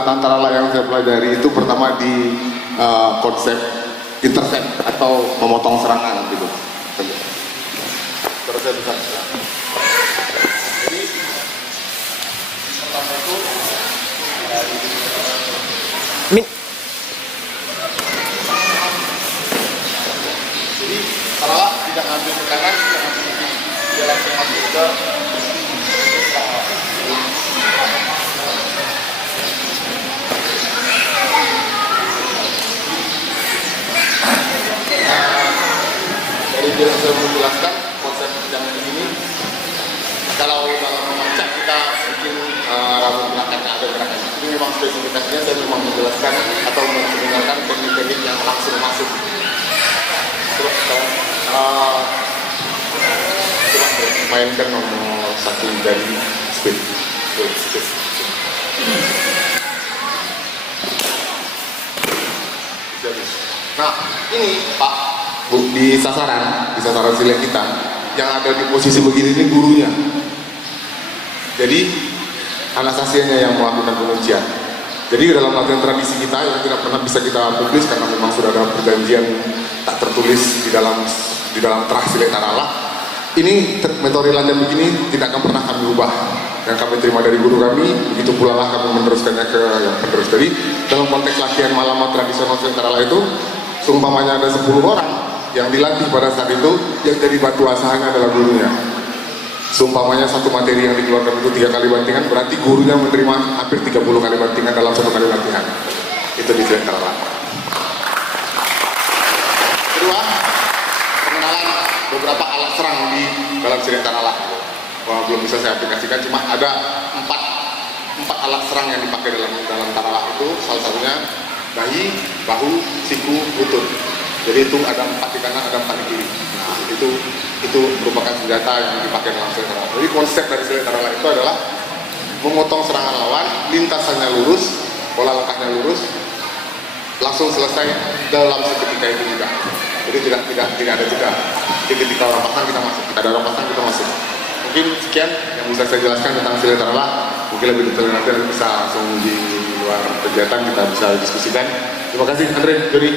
tentang Tarala yang saya pelajari itu pertama di konsep intercept atau memotong serangan gitu. Terus saya bisa. Jadi pertama itu jadi Tarala tidak ngambil tekanan, tidak ngambil dia langsung masuk ke dari dia sudah menjelaskan konsep yang begini. Kalau dalam membaca kita bikin rambut belakang ada gerakan. Ini memang spesifikasinya saya memang menjelaskan atau mengenalkan teknik-teknik yang langsung masuk. Coba mainkan nomor 1 dari speed. Nah ini Pak Bu, di sasaran silet kita yang ada di posisi begini ini gurunya. Jadi Anastasianya yang melakukan penguncian. Jadi dalam latihan tradisi kita yang tidak pernah bisa kita publis karena memang sudah ada perjanjian tak tertulis di dalam terah silet Tarala. Ini metode latihan begini tidak akan pernah kami ubah. Yang kami terima dari guru kami, begitu pula lah kami meneruskannya ke yang penerus. Jadi dalam konteks latihan malam tradisional silet Tarala itu, seumpamanya ada 10 orang yang dilatih pada saat itu, yang jadi batu asahannya adalah gurunya. Seumpamanya satu materi yang dikeluarkan itu 3 kali bantingan, berarti gurunya menerima hampir 30 kali bantingan dalam 1 kali latihan. Itu di silet Tarala. Kedua, pengenalan beberapa alat serang di dalam silet Tarala. Wah, belum bisa saya aplikasikan, cuma ada 4 alat serang yang dipakai dalam Tarala itu, salah satunya dahi, bahu, siku, lutut. Jadi itu ada 4 di kanan, ada 4 di kiri. Nah, itu merupakan senjata yang dipakai dalam silet Tarala. Jadi konsep dari silet Tarala itu adalah memotong serangan lawan, lintasannya lurus, pola langkahnya lurus, langsung selesai dalam seketika itu juga. Jadi tidak ada jeda. Jadi ketika orang pasang kita masuk, ketika ada orang pasang kita masuk. Mungkin sekian yang bisa saya jelaskan tentang silet Tarala. Mungkin lebih detail nanti bisa langsung di luar kegiatan kita bisa diskusikan. Terima kasih Andre, Jody.